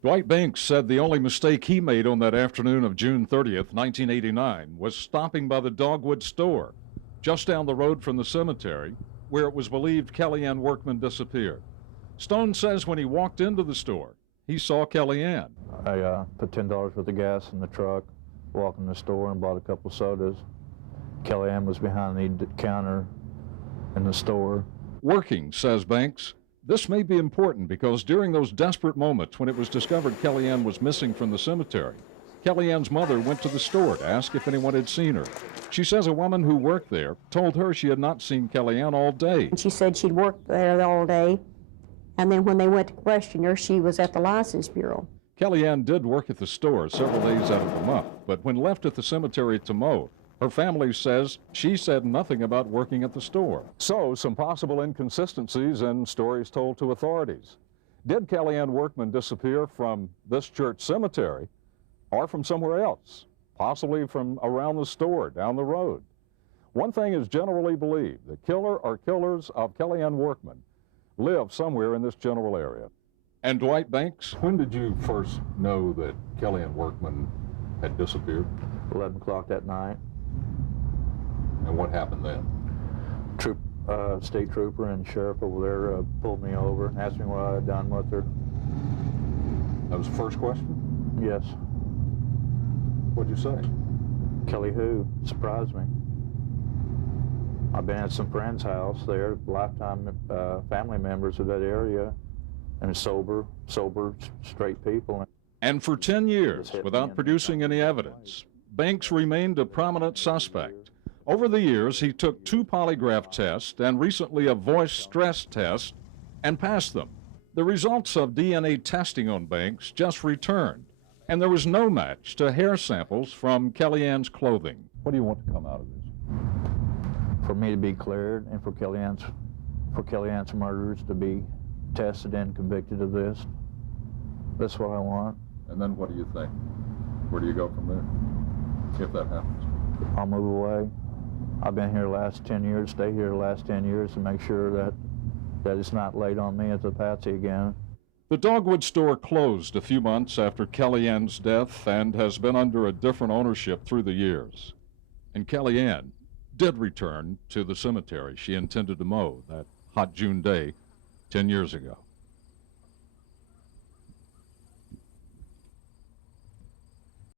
Dwight Banks said the only mistake he made on that afternoon of June 30th, 1989, was stopping by the Dogwood store, just down the road from the cemetery, where it was believed Kelle Ann Workman disappeared. Stone says when he walked into the store, he saw Kelle Ann. I put $10 worth of gas in the truck, walked in the store and bought a couple sodas. Kelle Ann was behind the counter in the store. Working, says Banks. This may be important because during those desperate moments when it was discovered Kelle Ann was missing from the cemetery, Kelle Ann's mother went to the store to ask if anyone had seen her. She says a woman who worked there told her she had not seen Kelle Ann all day. She said she'd worked there all day, and then when they went to question her, she was at the License Bureau. Kelle Ann did work at the store several days out of the month, but when left at the cemetery to mow, her family says she said nothing about working at the store. So, some possible inconsistencies in stories told to authorities. Did Kelle Ann Workman disappear from this church cemetery or from somewhere else, possibly from around the store, down the road? One thing is generally believed: the killer or killers of Kelle Ann Workman live somewhere in this general area. And Dwight Banks, when did you first know that Kelle Ann Workman had disappeared? 11 o'clock that night. And what happened then? State trooper and sheriff over there pulled me over and asked me what I had done with her. That was the first question? Yes. What'd you say? Kelly who? Surprised me. I've been at some friend's house there, lifetime family members of that area, and sober, straight people. And for 10 years, without producing any evidence, Banks remained a prominent suspect. Over the years, he took 2 polygraph tests and recently a voice stress test and passed them. The results of DNA testing on Banks just returned, and there was no match to hair samples from Kelle Ann's clothing. What do you want to come out of this? For me to be cleared and for Kelle Ann's murderers to be tested and convicted of this. That's what I want. And then what do you think? Where do you go from there, if that happens? I'll move away. I've been here the last 10 years, stay here the last 10 years to make sure that it's not laid on me as a patsy again. The Dogwood store closed a few months after Kelle Ann's death and has been under a different ownership through the years. And Kelle Ann did return to the cemetery she intended to mow that hot June day 10 years ago.